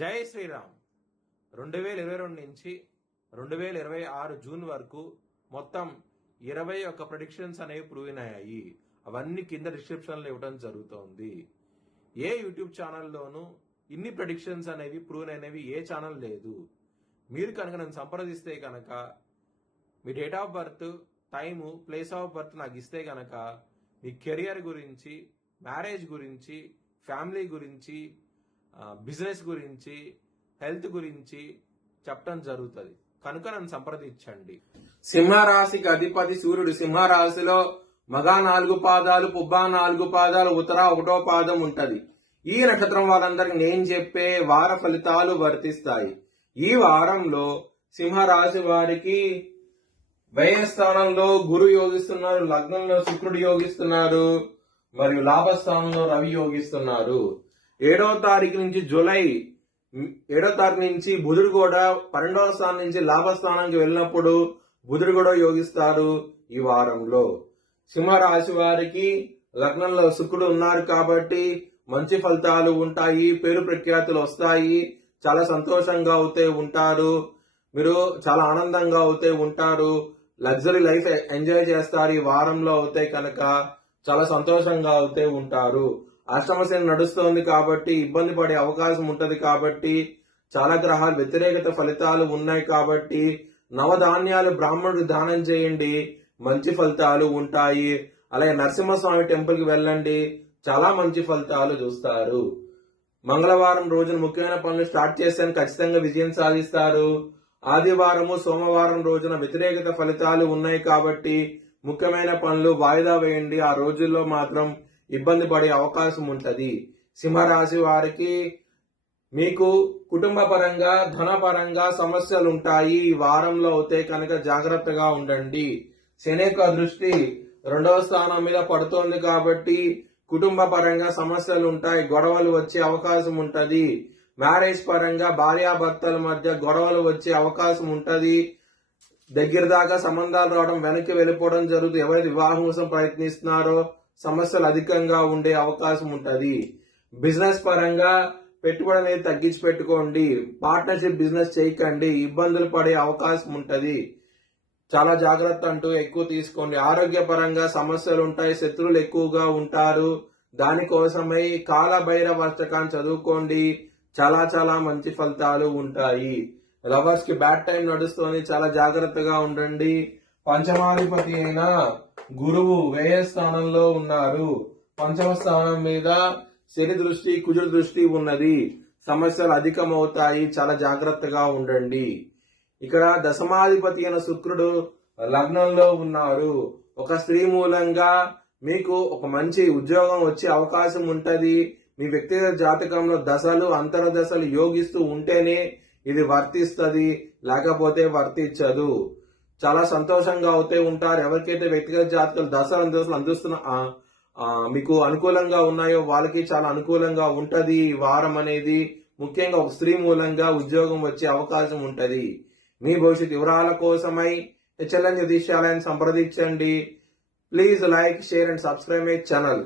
జై శ్రీరామ్. 2022 నుంచి 2026 జూన్ వరకు మొత్తం 21 ప్రెడిక్షన్స్ అనేవి ప్రూవ్ అయ్యాయి. అవన్నీ కింద డిస్క్రిప్షన్లో ఇవ్వడం జరుగుతోంది. ఏ యూట్యూబ్ ఛానల్లోనూ ఇన్ని ప్రెడిక్షన్స్ అనేవి ప్రూవ్ అయినవి ఏ ఛానల్ లేదు. మీరు కనుక నన్ను సంప్రదిస్తే కనుక మీ date of birth, time, place of birth నాకు ఇస్తే కనుక మీ కెరియర్ గురించి, మ్యారేజ్ గురించి, ఫ్యామిలీ గురించి, బిజినెస్ గురించి, హెల్త్ గురించి చెప్పడం జరుగుతుంది. కనుక నన్ను సంప్రదించండి. సింహరాశికి అధిపతి సూర్యుడు. సింహరాశిలో మగ 4 పాదాలు, పుబ్బ 4 పాదాలు, ఉత్తర 1వ పాదం ఉంటది. ఈ నక్షత్రం వాళ్ళందరికీ నేను చెప్పే వార ఫలితాలు వర్తిస్తాయి. ఈ వారంలో సింహరాశి వారికి వ్యయస్థానంలో గురు యోగిస్తున్నారు, లగ్నంలో శుక్రుడు యోగిస్తున్నారు, మరియు లాభస్థానంలో రవి యోగిస్తున్నారు. 7వ తారీఖు నుంచి జూలై 7వ తారీఖు నుంచి బుధుడు కూడా 12వ స్థానం నుంచి లాభస్థానానికి వెళ్ళినప్పుడు బుధుడు కూడా యోగిస్తారు. ఈ వారంలో సింహరాశి వారికి లగ్నంలో శుక్రుడు ఉన్నారు కాబట్టి మంచి ఫలితాలు ఉంటాయి, పేరు ప్రఖ్యాతులు వస్తాయి, చాలా సంతోషంగా అవుతే ఉంటారు, మీరు చాలా ఆనందంగా అవుతే ఉంటారు, లగ్జరీ లైఫ్ ఎంజాయ్ చేస్తారు. ఈ వారంలో అవుతే కనుక చాలా సంతోషంగా అవుతే ఉంటారు. అష్టమశని నడుస్తోంది కాబట్టి ఇబ్బంది పడే అవకాశం ఉంటది కాబట్టి, చాలా గ్రహాలు వ్యతిరేకత ఫలితాలు ఉన్నాయి కాబట్టి నవధాన్యాలు బ్రాహ్మణుడికి దానం చేయండి, మంచి ఫలితాలు ఉంటాయి. అలాగే నరసింహస్వామి టెంపుల్ కి వెళ్ళండి, చాలా మంచి ఫలితాలు చూస్తారు. మంగళవారం రోజున ముఖ్యమైన పనులు స్టార్ట్ చేస్తే ఖచ్చితంగా విజయం సాధిస్తారు. ఆదివారము, సోమవారం రోజున వ్యతిరేకత ఫలితాలు ఉన్నాయి కాబట్టి ముఖ్యమైన పనులు వాయిదా వేయండి. ఆ రోజుల్లో మాత్రం ఇబ్బంది పడే అవకాశం ఉంటది. సింహరాశి వారికి మీకు కుటుంబ పరంగా, ధనపరంగా సమస్యలు ఉంటాయి. ఈ వారంలో అవుతే కనుక జాగ్రత్తగా ఉండండి. శని యొక్క దృష్టి 2వ స్థానం మీద పడుతోంది కాబట్టి కుటుంబ పరంగా సమస్యలు ఉంటాయి, గొడవలు వచ్చే అవకాశం ఉంటది. మ్యారేజ్ పరంగా భార్యాభర్తల మధ్య గొడవలు వచ్చే అవకాశం ఉంటది. దగ్గర దాకా సంబంధాలు రావడం, వెనక్కి వెళ్ళిపోవడం జరుగుతుంది. ఎవరైతే వివాహం కోసం ప్రయత్నిస్తున్నారో సమస్యలు అధికంగా ఉండే అవకాశం ఉంటది. బిజినెస్ పరంగా పెట్టుబడి అనేది తగ్గించి పెట్టుకోండి, పార్ట్నర్షిప్ బిజినెస్ చేయకండి, ఇబ్బందులు పడే అవకాశం ఉంటది. చాలా జాగ్రత్త అంటూ ఎక్కువ తీసుకోండి. ఆరోగ్య పరంగా సమస్యలు ఉంటాయి, శత్రువులు ఎక్కువగా ఉంటారు. దానికోసమై కాలభైరవ అష్టకాన్ని చదువుకోండి, చాలా చాలా మంచి ఫలితాలు ఉంటాయి. లవర్స్ కి బ్యాడ్ టైం నడుస్తుంది, చాలా జాగ్రత్తగా ఉండండి. పంచమాధిపతి అయిన గురువు వ్యయ స్థానంలో ఉన్నారు. పంచమ స్థానం మీద శని దృష్టి, కుజుడు దృష్టి ఉన్నది. సమస్యలు అధికమవుతాయి, చాలా జాగ్రత్తగా ఉండండి. ఇక్కడ దశమాధిపతి అయిన శుక్రుడు లగ్నంలో ఉన్నారు. ఒక స్త్రీ మూలంగా మీకు ఒక మంచి ఉద్యోగం వచ్చే అవకాశం ఉంటది. మీ వ్యక్తిగత జాతకంలో దశలు, అంతర్దశలు యోగిస్తూ ఉంటేనే ఇది వర్తిస్తుంది, లేకపోతే వర్తించదు. చాలా సంతోషంగా అవుతే ఉంటారు. ఎవరికైతే వ్యక్తిగత జాతకాలు దశలు అందిస్తున్న మీకు అనుకూలంగా ఉన్నాయో వాళ్ళకి చాలా అనుకూలంగా ఉంటది ఈ వారం అనేది. ముఖ్యంగా ఒక స్త్రీ మూలంగా ఉద్యోగం వచ్చే అవకాశం ఉంటది. మీ భవిష్యత్ వివరాల కోసమై HLN జ్యోతిష్యాలయాన్ని సంప్రదించండి. Please like, share and subscribe my channel.